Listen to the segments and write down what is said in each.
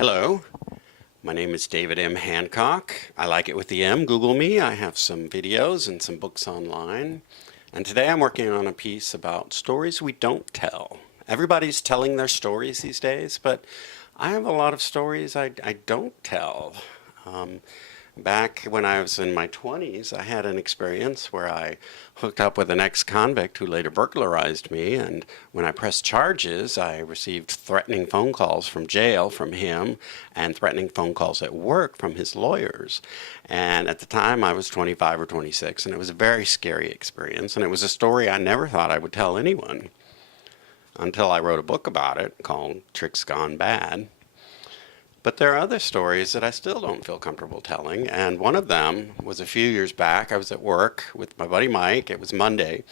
Hello, my name is David M Hancock. I like it with the M. Google me. I have some videos and some books online. And today I'm working on a piece about stories we don't tell. Everybody's telling their stories these days, but I have a lot of stories I don't tell. Back when I was in my 20s, I had an experience where I hooked up with an ex-convict who later burglarized me, and when I pressed charges, I received threatening phone calls from jail from him and threatening phone calls at work from his lawyers. And at the time, I was 25 or 26, and it was a very scary experience, and it was a story I never thought I would tell anyone until I wrote a book about it called Tricks Gone Bad. But there are other stories that I still don't feel comfortable telling, and one of them was a few years back. I was at work with my buddy Mike. It was Monday,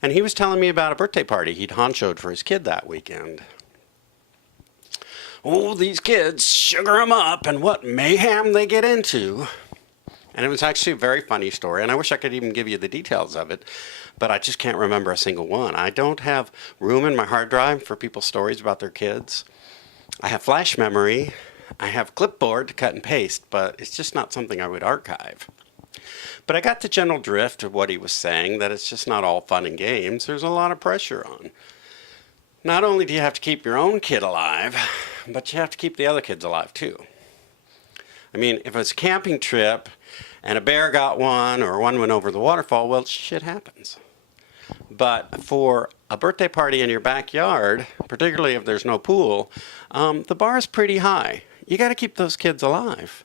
and he was telling me about a birthday party he'd honchoed for his kid that weekend. Oh, these kids, sugar 'em up, and what mayhem they get into. And it was actually a very funny story, and I wish I could even give you the details of it, but I just can't remember a single one. I don't have room in my hard drive for people's stories about their kids. I have flash memory. I have clipboard to cut and paste, but it's just not something I would archive. But I got the general drift of what he was saying, that it's just not all fun and games. There's a lot of pressure on. Not only do you have to keep your own kid alive, but you have to keep the other kids alive too. I mean, if it's a camping trip and a bear got one or one went over the waterfall, well, shit happens. But for a birthday party in your backyard, particularly if there's no pool, the bar is pretty high. You got to keep those kids alive.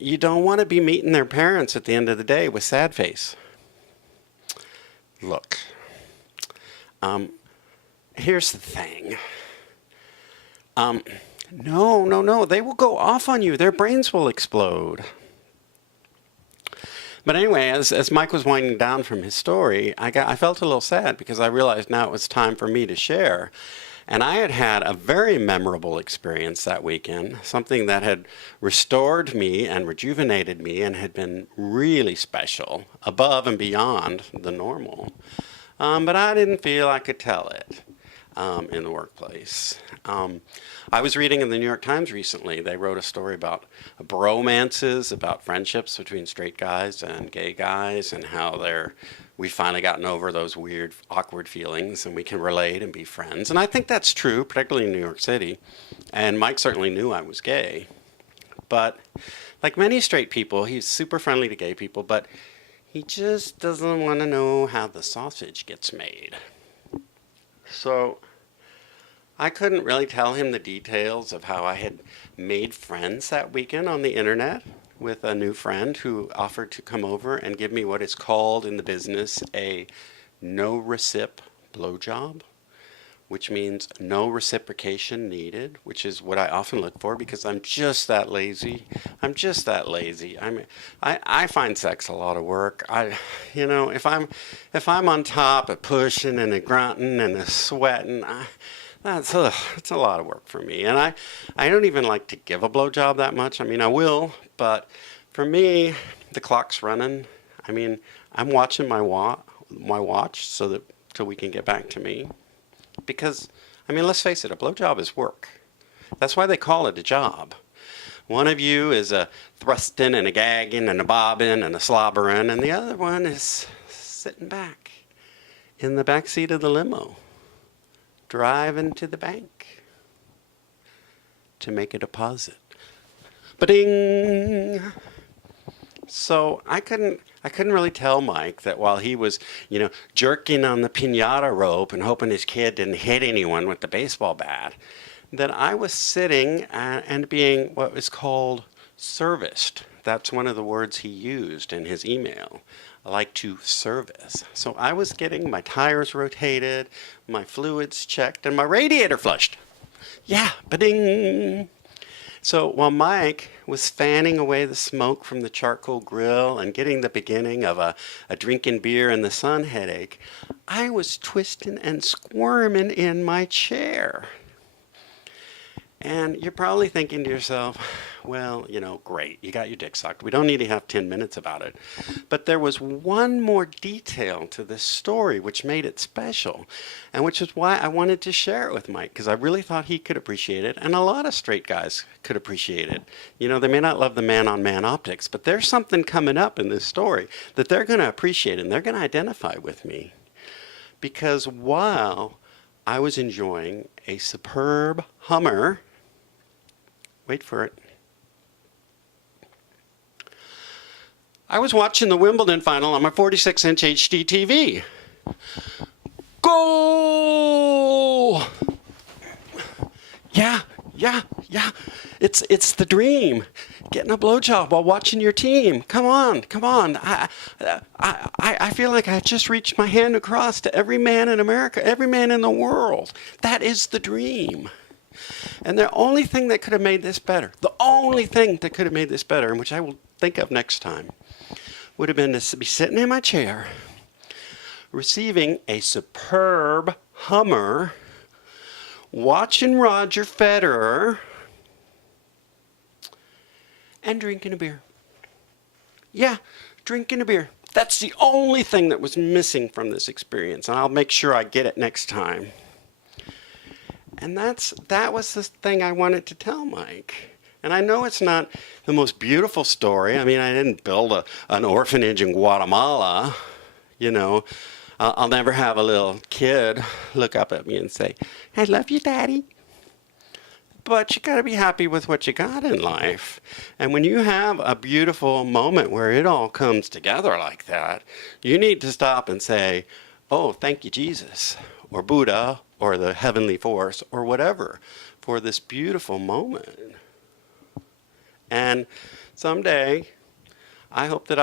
You don't want to be meeting their parents at the end of the day with sad face. Look, here's the thing. No, they will go off on you. Their brains will explode. But anyway, as Mike was winding down from his story, I felt a little sad because I realized now it was time for me to share. And I had had a very memorable experience that weekend, something that had restored me and rejuvenated me and had been really special, above and beyond the normal. But I didn't feel I could tell it in the workplace. I was reading in the New York Times recently. They wrote a story about bromances, about friendships between straight guys and gay guys, and how we've finally gotten over those weird, awkward feelings, and we can relate and be friends. And I think that's true, particularly in New York City. And Mike certainly knew I was gay. But like many straight people, he's super friendly to gay people, but he just doesn't want to know how the sausage gets made. So I couldn't really tell him the details of how I had made friends that weekend on the internet with a new friend who offered to come over and give me what is called in the business a no-recip blowjob, which means no reciprocation needed, which is what I often look for because I'm just that lazy. I find sex a lot of work. If I'm on top of pushing and a grunting and a sweating, it's a lot of work for me. And I don't even like to give a blowjob that much. I mean, I will, but for me, the clock's running. I mean, I'm watching my watch till we can get back to me. Because, I mean, let's face it, a blowjob is work. That's why they call it a job. One of you is a thrusting and a gagging and a bobbing and a slobbering, and the other one is sitting back in the back seat of the limo, driving to the bank to make a deposit. Ba-ding! So I couldn't really tell Mike that while he was, jerking on the piñata rope and hoping his kid didn't hit anyone with the baseball bat, that I was sitting and being what is called serviced. That's one of the words he used in his email. I like to service. So I was getting my tires rotated, my fluids checked, and my radiator flushed. Yeah, ba-ding! So while Mike was fanning away the smoke from the charcoal grill and getting the beginning of a drinking beer in the sun headache, I was twisting and squirming in my chair. And you're probably thinking to yourself, well, great, you got your dick sucked. We don't need to have 10 minutes about it. But there was one more detail to this story which made it special, and which is why I wanted to share it with Mike, because I really thought he could appreciate it, and a lot of straight guys could appreciate it. They may not love the man-on-man optics, but there's something coming up in this story that they're going to appreciate, and they're going to identify with me. Because while I was enjoying a superb Hummer, wait for it, I was watching the Wimbledon final on my 46-inch HD TV. Goal! Yeah. It's the dream. Getting a blowjob while watching your team. Come on. I feel like I just reached my hand across to every man in America, every man in the world. That is the dream. And the only thing that could have made this better, and which I will think of next time, would have been to be sitting in my chair, receiving a superb Hummer, watching Roger Federer, and drinking a beer. Yeah, drinking a beer. That's the only thing that was missing from this experience, and I'll make sure I get it next time. And that was the thing I wanted to tell Mike. And I know it's not the most beautiful story. I mean, I didn't build an orphanage in Guatemala. I'll never have a little kid look up at me and say, I love you, Daddy. But you got to be happy with what you got in life. And when you have a beautiful moment where it all comes together like that, you need to stop and say, oh, thank you, Jesus, or Buddha, or the heavenly force, or whatever, for this beautiful moment. And someday, I hope that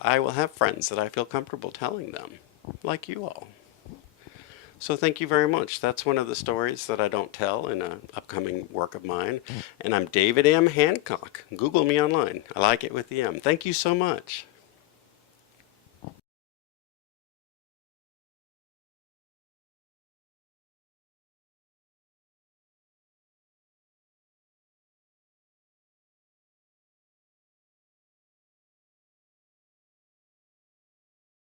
I will have friends that I feel comfortable telling them, like you all. So thank you very much. That's one of the stories that I don't tell in an upcoming work of mine. And I'm David M Hancock. Google me online. I like it with the M. Thank you so much.